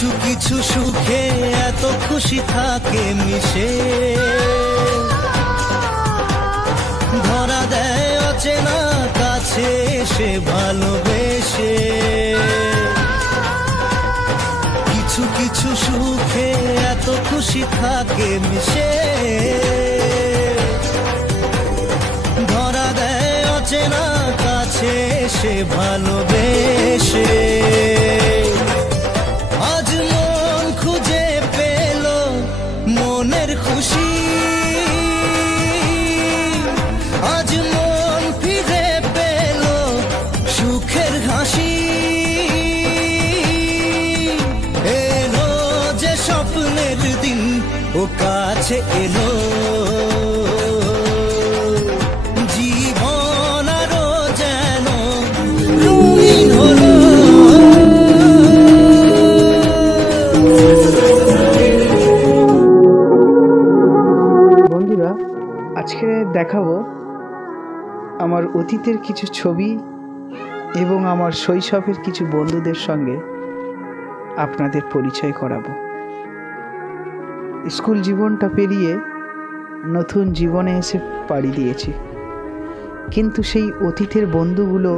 কিছু কিছু সুখে এত খুশি থাকে মিশে, ধরা দেয় অচেনা কাছে এসে ভালোবেসে। কিছু কিছু সুখে এত খুশি থাকে মিশে, ধরা দেয় অচেনা কাছে এসে ভালোবেসে। আজ মন খুঁজে পেল মনের খুশি, আজ মন ফিরে পেল সুখের হাসি। এলো যে স্বপ্নের দিন ও কাছে এলো, জীবন আরো যেন রঙিন হলো। বন্ধুরা, আজকে দেখাবো আমার অতীতের কিছু ছবি এবং আমার শৈশবের কিছু বন্ধুদের সঙ্গে আপনাদের পরিচয় করাবো। স্কুল জীবনটা পেরিয়ে নতুন জীবনে এসে পাড়ি দিয়েছি, কিন্তু সেই অতীতের বন্ধুগুলো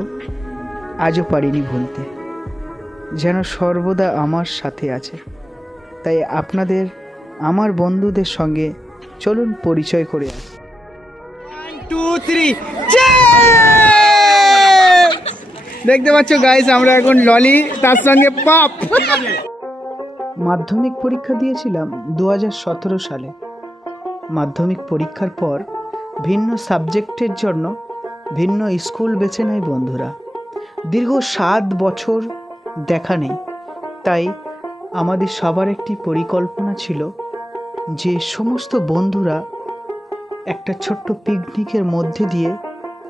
আজও পারিনি ভুলতে, যেন সর্বদা আমার সাথে আছে। তাই আপনাদের আমার বন্ধুদের সঙ্গে চলুন পরিচয় করে আসি। 1 2 3 দেখতে পাচ্ছ গাইস, আমরা এখন ললি, তার সঙ্গে পাপ। মাধ্যমিক পরীক্ষা দিয়েছিলাম 2017 সালে। মাধ্যমিক পরীক্ষার পর ভিন্ন সাবজেক্টের জন্য ভিন্ন স্কুল বেছে নেয় বন্ধুরা। দীর্ঘ 7 বছর দেখা নেই, তাই আমাদের সবার একটি পরিকল্পনা ছিল যে সমস্ত বন্ধুরা একটা ছোট্ট পিকনিকের মধ্যে দিয়ে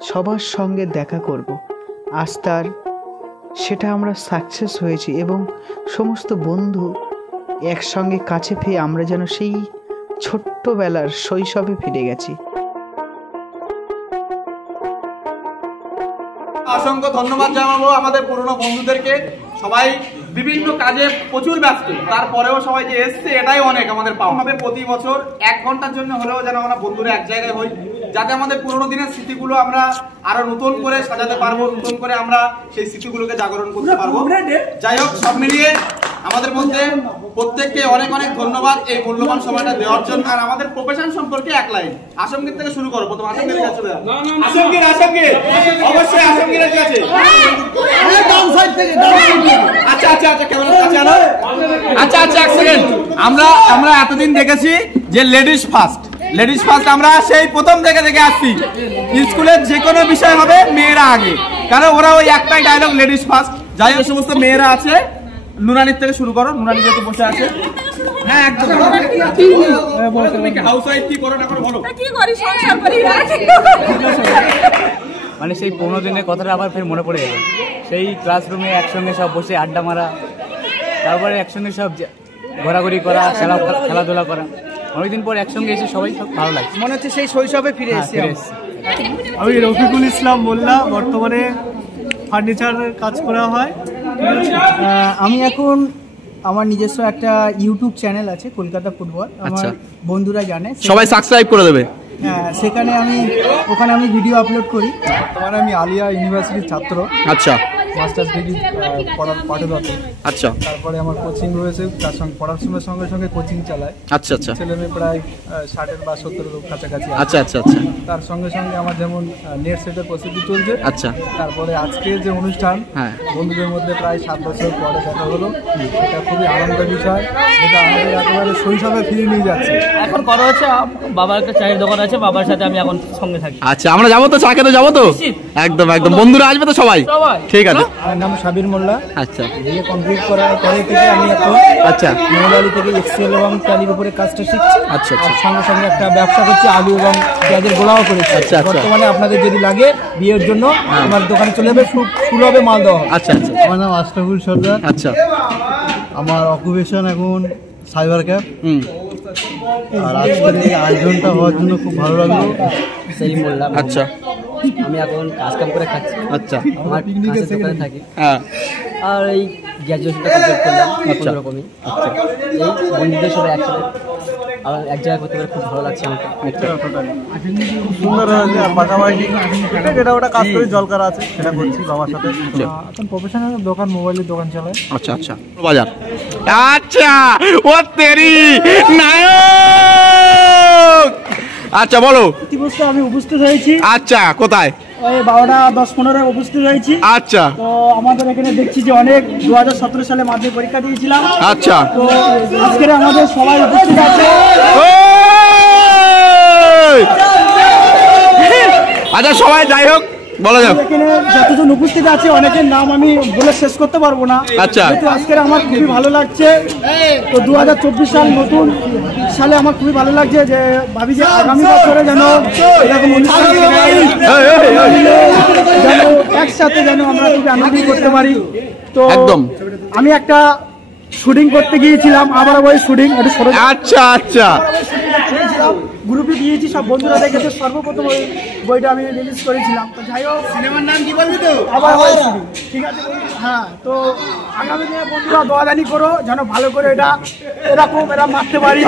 সবার সঙ্গে দেখা করব। আজ তার সেটা আমরা সাকসেস হয়েছি এবং সমস্ত বন্ধু একসঙ্গে কাছে পেয়ে আমরা যেন সেই ছোট্টবেলার শৈশবে ফিরে গেছি। অসংখ্য ধন্যবাদ জানাবো আমাদের পুরনো বন্ধুদেরকে। সবাই বিভিন্ন কাজে প্রচুর ব্যস্ত, তারপরেও সবাই যে এসছে এটাই অনেক আমাদের পাওয়া হবে। প্রতি বছর 1 ঘন্টার জন্য হলেও যেন আমরা বন্ধুরা এক জায়গায় হই, যাতে আমাদের পুরনো দিনের স্মৃতিগুলো আমরা আরো নতুন করে সাজাতে পারবো, নতুন করে আমরা সেই স্মৃতিগুলোকে জাগরণ করতে পারবো। যাই হোক, সব মিলিয়ে আমাদের মধ্যে প্রত্যেককে অনেক অনেক ধন্যবাদ এই মূল্যবান সময়টা দেওয়ার জন্য। আর আমাদের প্রফেশন সম্পর্কে এক লাইন আসমগীর থেকে শুরু করবো। প্রথম আসমগীর কাছে চলে যাও। আসমগীর অবশ্যই আসমগীরের কাছে। আচ্ছা আচ্ছা আচ্ছা, ক্যামেরার কাছে আনো। আচ্ছা আচ্ছা, এক সেকেন্ড। আমরা এতদিন দেখেছি যে লেডিস ফার্স্ট, আমরা সেই প্রথম থেকে দেখে আসছি। স্কুলের যে কোনো বিষয় হবে মেয়েরা আগে, কারণ ওরা ওই একটাই ডায়লগ লেডিস ফার্স্ট। যাই হোক, সমস্ত মেয়েরা আছে। নুরানির থেকে শুরু করো। নুরানি যেহেতু বসে আছে। হ্যাঁ একদম। হাউস ওয়াইফ কি করো না করো বলো। কি করি, সংসার করি। মানে সেই 15 দিনের কথাটা আবার ফের মনে পড়ে গেল। সেই ক্লাসরুমে একসঙ্গে সব বসে আড্ডা মারা, তারপরে একসঙ্গে সব ঘোরাঘুরি করা, খেলাধুলা করা। অনেকদিন পর একসঙ্গে এসে সবাই সব ভালো লাগে, মনে হচ্ছে সেই শৈশবে ফিরে এসেছি। আমি রফিকুল ইসলাম মোল্লা, বর্তমানে ফার্নিচারের কাজ করা হয়। আমি এখন আমার নিজস্ব একটা ইউটিউব চ্যানেল আছে, কলকাতা ফুটবল। আমার বন্ধুরা জানে, সবাই সাবস্ক্রাইব করে দেবে। হ্যাঁ, ওখানে আমি ভিডিও আপলোড করি। বর্তমানে আমি আলিয়া ইউনিভার্সিটির ছাত্র। আচ্ছা, মাস্টার্স ডিগ্রি পড়ার পাঠরত। আচ্ছা, তারপরে আমার কোচিং রয়েছে, তার সঙ্গে পড়াশোনার সঙ্গে সঙ্গে কোচিং চালায়। আচ্ছা আচ্ছা, ছেলে মেয়ে প্রায় 60 বা 70 কাছাকাছি। আচ্ছা আচ্ছা আচ্ছা। তার সঙ্গে সঙ্গে আমার যেমন নেট সেটের প্রস্তুতি চলছে। আচ্ছা, তারপরে আজকে যে অনুষ্ঠান, হ্যাঁ, বন্ধুদের মধ্যে প্রায় 7 বছর পরে দেখা হলো, এটা খুবই আনন্দের বিষয়, যেটা আমাদের একেবারে শৈশবে ফিরে নিয়ে যাচ্ছে। এখন করা হচ্ছে, বাবার একটা চায়ের দোকান আছে, বাবার সাথে আমি এখন সঙ্গে থাকি। আচ্ছা, আমরা যাবো তো, চা খেতে যাবো তো? একদম একদম, বন্ধুরা আসবে তো সবাই? ঠিক আছে। আমার নাম সাবির মোল্লা। আচ্ছা, বিএ কমপ্লিট করার পরে থেকে আমি এখন মৌলালি থেকে এক্সেল এবং ট্যালির উপরে কাজটা শিখছি। আচ্ছা আচ্ছা, সঙ্গে সঙ্গে একটা ব্যবসা করছি, আলু এবং পেঁয়াজের গোলাও করেছি। আচ্ছা আচ্ছা, বর্তমানে আপনাদের যদি লাগে বিয়ের জন্য আমার দোকানে চলে যাবে, সুলভে মাল দেওয়া হবে। আচ্ছা আচ্ছা। আমার নাম আশরাফুল সর্দার। আচ্ছা, আমার অকুপেশন এখন সাইবার ক্যাব। আর আজকের এই আয়োজনটা হওয়ার জন্য খুব ভালো লাগলো। সেলিম মোল্লা। আচ্ছা, আমি এখন কাজ কাম করে খাচ্ছি। আচ্ছা, আমার পিকনিকে থাকি। হ্যাঁ, আর এই গ্র্যাজুয়েশনটা কমপ্লিট করলাম কোনো রকমই। এই বন্ধুদের সাথে একসাথে আর এক জায়গায় করতে পারে খুব ভালো লাগছে আমাকে। খুব সুন্দর হয়েছে। আর পাশাপাশি যেটা ওটা কাজ করে জলকার আছে সেটা করছি বাবার সাথে। এখন প্রফেশনাল দোকান, মোবাইলের দোকান চালায়। আচ্ছা আচ্ছা বাজার। আচ্ছা ও তেরি নায়ক। আচ্ছা বলো। ইতিমধ্যে আমি উপস্থিত হয়েছি। আচ্ছা কোথায়? ওই 12টা 10-15 উপস্থিত হয়েছি। আচ্ছা তো আমাদের এখানে দেখছি যে অনেক 2017 সালে মাধ্যমিক পরীক্ষা দিয়েছিলাম। আচ্ছা তো আজকে আমাদের সবাই উপস্থিত আছে। আচ্ছা সবাই যাই হোক বলা যাক। এখানে যতজন উপস্থিত আছে অনেকের নাম আমি বলে শেষ করতে পারবো না। আচ্ছা কিন্তু আজকে আমার খুবই ভালো লাগছে। তো 2024 সাল নতুন সালে আমার খুবই ভালো লাগছে যে ভাবি যে আগামী বছরে যেন এরকম অনুষ্ঠান যেন একসাথে যেন আমরা খুবই আনন্দ করতে পারি। তো একদম আমি একটা শুটিং করতে গিয়েছিলাম, আবার ওই শুটিং আচ্ছা আচ্ছা গ্রুপে দিয়েছি, সব বন্ধুরা দেখেছে। সর্বপ্রথম ওই বইটা আমি রিলিজ করেছিলাম। তো যাই হোক, সিনেমার নাম কি বলবি তো? আবার ওই শুটিং, ঠিক আছে। হ্যাঁ, তো আগামী দিনে বন্ধুরা দোয়াদানি করো যেন ভালো করে এটা এরকম এরা মারতে পারি,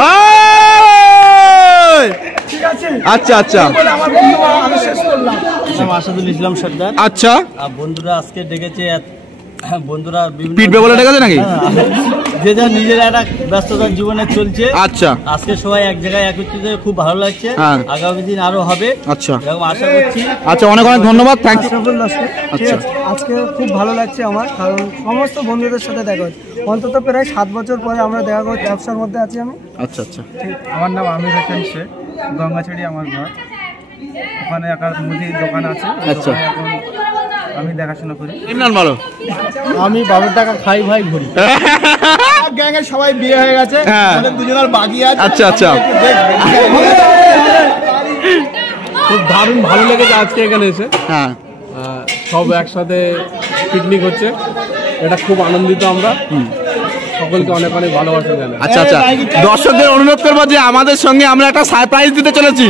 ঠিক আছে? আচ্ছা আচ্ছা আমার বন্ধু আমি শেষ করলাম। আসাদুল ইসলাম সর্দার। আচ্ছা বন্ধুরা আজকে ডেকেছে, বন্ধুরা পিটবে বলে ডেকেছে নাকি? যে যা নিজের একটা ব্যস্ততার জীবনে চলছে। আচ্ছা আজকে সবাই এক জায়গায় একত্রিত হয়ে খুব ভালো লাগছে। আগামী দিন আরো হবে, আচ্ছা এরকম আশা করছি। আচ্ছা অনেক অনেক ধন্যবাদ, থ্যাংক ইউ। আচ্ছা, আজকে খুব ভালো লাগছে আমার, কারণ সমস্ত বন্ধুদের সাথে দেখা হচ্ছে। অন্তত প্রায় 7 বছর পরে আমরা দেখা করছি, ব্যবসার মধ্যে আছি আমি। আচ্ছা আচ্ছা আমার নাম আমির হোসেন শেখ, গঙ্গাছড়ি আমার ঘর। ওখানে একটা মুদির দোকান আছে। আচ্ছা এখন আমি দেখাশোনা করি। ইমরান বলো। আমি 12 টাকা খাই ভাই ঘুরি। গ্যাংয়ে সবাই বিয়ে হয়ে গেছে, আমাদের দুজনের বাকি আছে। আচ্ছা আচ্ছা খুব দারুণ ভালো লেগেছে আজকে এখানে এসে। হ্যাঁ সব একসাথে পিকনিক হচ্ছে, এটা খুব আনন্দিত আমরা। সকলকে অনেক অনেক ভালোবাসা জানাই। আচ্ছা আচ্ছা দর্শকদের অনুরোধ করবো যে আমাদের সঙ্গে আমরা একটা সারপ্রাইজ দিতে চলেছি।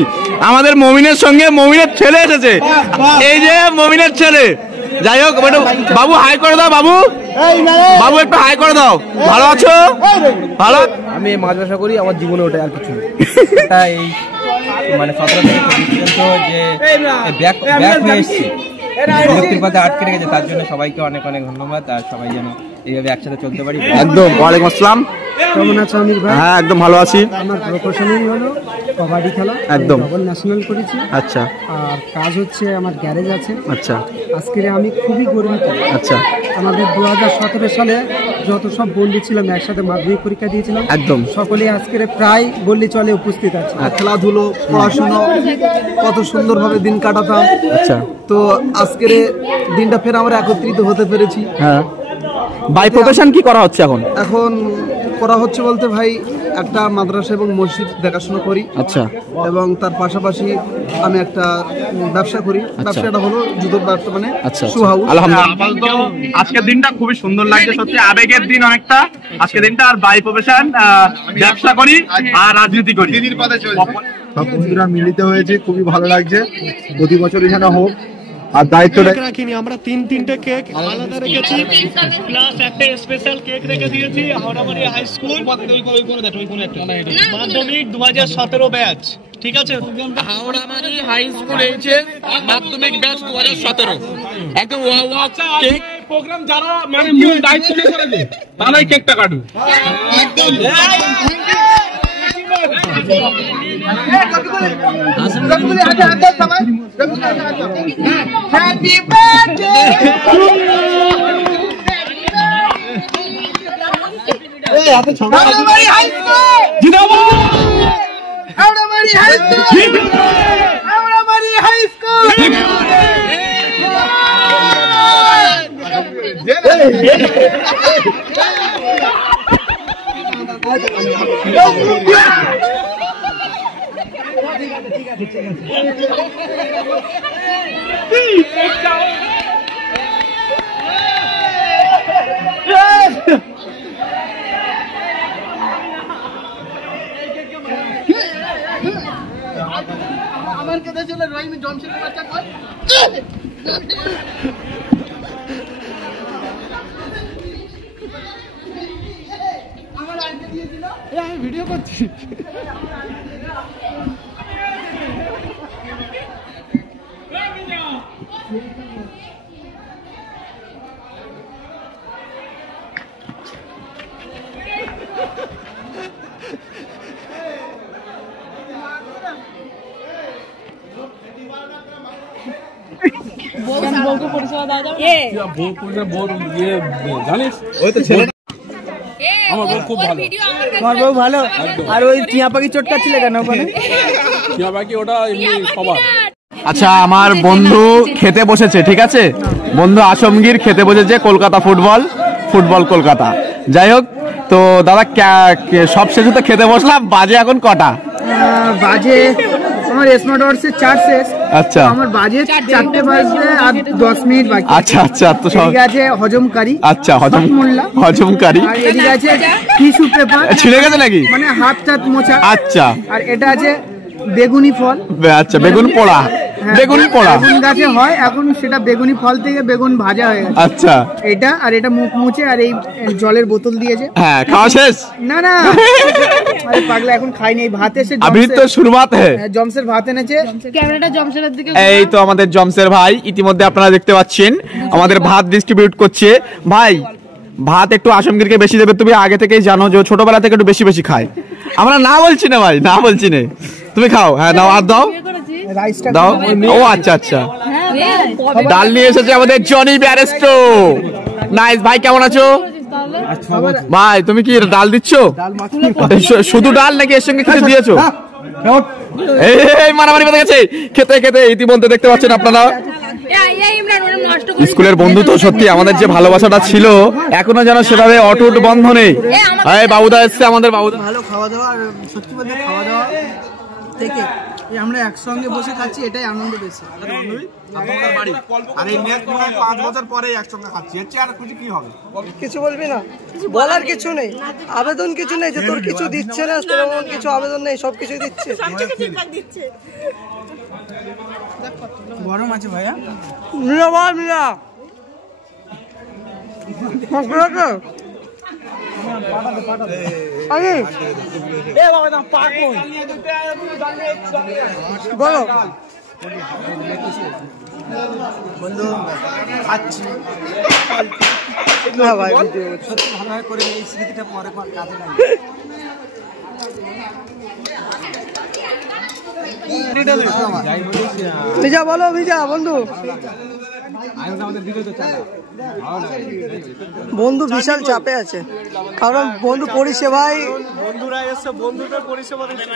আমাদের মমিনের সঙ্গে মমিনের ছেলে এসেছে, এই যে মমিনের ছেলে। যাই হোক বাবু হাই করে দাও, বাবু বাবু একটু হাই করে দাও। ভালো আছো? ভালো। আমি মাছ ব্যবসা করি, আমার জীবনে ওটাই আর কিছু এই মানে 17 থেকে 24 পর্যন্ত যে ব্যাক হয়ে এসেছি, বিরক্তির পথে আটকে রেখেছে, তার জন্য সবাইকে অনেক অনেক ধন্যবাদ। আর সবাই যেন এইভাবে একসাথে চলতে পারি। একদম। ওয়ালাইকুম আসসালাম। কেমন আছো আমির ভাই? হ্যাঁ একদম ভালো আছি। আমার প্রফেশনাল হলো কবাডি খেলা, একদম ডবল ন্যাশনাল করেছি। আচ্ছা আর কাজ হচ্ছে আমার গ্যারেজ আছে। আচ্ছা আজকে আমি খুবই গর্বিত। আচ্ছা আমাদের 2017 সালে যত সব বন্ধু ছিলাম একসাথে মাধ্যমিক পরীক্ষা দিয়েছিলাম, একদম সকলেই আজকের প্রায় বললি চলে উপস্থিত আছে। খেলাধুলো, পড়াশুনো কত সুন্দরভাবে দিন কাটাতাম। আচ্ছা তো আজকের দিনটা ফের আমরা একত্রিত হতে পেরেছি। হ্যাঁ বাই প্রফেশন কি করা হচ্ছে এখন? এখন করা হচ্ছে বলতে ভাই একটা মাদ্রাসা এবং মসজিদ দেখাশোনা করি। আচ্ছা এবং তার পাশাপাশি আমি একটা ব্যবসা করি। ব্যবসাটা হলো জুতোর ব্যবসা, মানে আচ্ছা শু হাউস। আলহামদুলিল্লাহ আজকের দিনটা খুবই সুন্দর লাগছে, সত্যি আবেগের দিন অনেকটা আজকের দিনটা। আর বাই প্রফেশন ব্যবসা করি আর রাজনীতি করি। সব বন্ধুরা মিলিত হয়েছে, খুবই ভালো লাগছে। প্রতি বছর এখানে হোক। আর দায়িত্বটা রাখিনি আমরা, 3-3টে কেক আলাদা রেখেছি, প্লাস একটা স্পেশাল কেক রেখে দিয়েছি। হাওড়াবাড়ি হাই স্কুল মাধ্যমিক 2017 ব্যাচ, ঠিক আছে? হাওড়াবাড়ি হাই স্কুল এইচএস মাধ্যমিক ব্যাচ 2017 একদম কেক প্রোগ্রাম। যারা মানে মূল দায়িত্ব নিয়ে করেছে তারাই কেকটা কাটবে একদম। Happy birthday! Haudamari High School! Haudamari High School! Haudamari High School! আমার কথা চলে রহিম জমশেদের বাচ্চা কই? আমি ভিডিও করছি। আমার বউ ভালো। আর ওই টিয়া পাখি চটকা ছিল কেন ওখানে? আচ্ছা, আমার বন্ধু খেতে বসেছে, ঠিক আছে? বন্ধু আসমগীর খেতে বসেছে, কলকাতা ফুটবল কলকাতা। যাই হোক, তো দাদা সব শেষে তো খেতে বসলাম, বাজে এখন কটা? বাজে আমার স্মার্ট ওয়াচে 4 শেষ। আচ্ছা, আমার বাজে 4টে বাজে আর 10 মিনিট বাকি। আচ্ছা আচ্ছা, তো সব ঠিক আছে। হজমকারী, আচ্ছা হজমকারী, আর এদিকে আছে টিস্যু পেপার, ছিঁড়ে গেছে নাকি? মানে হাত টাত মোছা। আচ্ছা, আর এটা আছে বেগুনি ফল। আচ্ছা, বেগুন পোড়া। বেগুন পোড়া বেগুন গাছে হয়, এখন সেটা বেগুনি ফল থেকে বেগুন ভাজা হয়ে গেছে। আচ্ছা, এটা আর এটা মুখ মুছে আর এই জলের বোতল দিয়েছে। হ্যাঁ, খাওয়া শেষ? না না, আরে পাগলা, এখন খাইনি। এই ভাত এসে अभी तो शुरुआत है। জমসের ভাত এনেছে। ক্যামেরাটা জমশেরের দিকে। এই তো আমাদের জমসের ভাই, ইতিমধ্যে আপনারা দেখতে পাচ্ছেন আমাদের ভাত ডিস্ট্রিবিউট করছে। ভাই, ভাত একটু আসমগীরকে বেশি দেবে, তুমি আগে থেকেই জানো যে ছোটবেলা থেকে একটু বেশি বেশি খায়। আমরা না বলছি না ভাই, না বলছি না, তুমি খাও। হ্যাঁ, দাও, আর দাও দাও। ও আচ্ছা আচ্ছা, ডাল নিয়ে এসেছে আমাদের জনি ব্যারেস্টো। নাইস ভাই, কেমন আছো ভাই? তুমি কি ডাল দিচ্ছ? শুধু ডাল নাকি এর সঙ্গে কিছু দিয়েছো? এই মারামারি বেঁধে গেছে খেতে খেতে। ইতিমধ্যে দেখতে পাচ্ছেন আপনারা স্কুলের বন্ধু তো সত্যি আমাদের যে ভালোবাসাটা ছিল এখনো যেন সেভাবে অটুট বন্ধনে। এই বাবুদা এসছে, আমাদের বাবুদা। ভালো খাওয়া দাওয়া, আর সত্যি বলতে খাওয়া দাওয়া থেকে আমরা একসঙ্গে বসে খাচ্ছি, এটাই আনন্দ বেশি। আর এই নেক্সট 5 বছর পরে একসঙ্গে খাচ্ছি, এর চেয়ে আর কি হবে? কিছু বলবি না, বলার কিছু নেই, আবেদন কিছু নেই যে তোর কিছু দিচ্ছে না, তেমন কিছু আবেদন নেই, সবকিছু দিচ্ছে। গরম আছে ভাইয়া? মিয়া বল মিয়া, বলো বন্ধু খাচ্ছি না ভাই, সত্যি ভালোভাবে করে এই স্মৃতিটা পরে কাজে লাগে। ভিজা বলো, ভিজা বন্ধু। বন্ধু বিশাল চাপে আছে, কারণ বন্ধু পরিষেবায়, বন্ধুরা এসে বন্ধুদের পরিষেবা দিচ্ছে।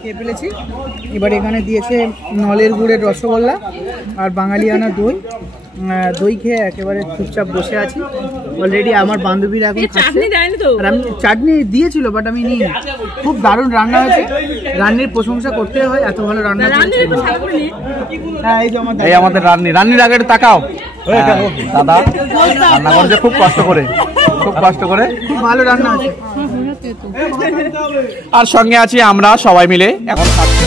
খেয়ে ফেলেছি। এবার এখানে দিয়েছে নলের গুড়ের রসগোল্লা আর বাঙালিয়ানা দই। দই খেয়ে একেবারে চুপচাপ বসে আছি। অলরেডি আমার বান্ধবীরা এখন খাচ্ছে। আর আমি চাটনি দিয়েছিল, বাট আমি নিই। খুব দারুণ রান্না হয়েছে, রান্নির প্রশংসা করতে হয়, এত ভালো রান্না। হ্যাঁ, এই আমাদের রান্নির আগে তাকাও। দাদা রান্না করছে খুব কষ্ট করে, খুব খুব ভালো রান্না আছে। আর সঙ্গে আছি আমরা সবাই মিলে এখন খাচ্ছি।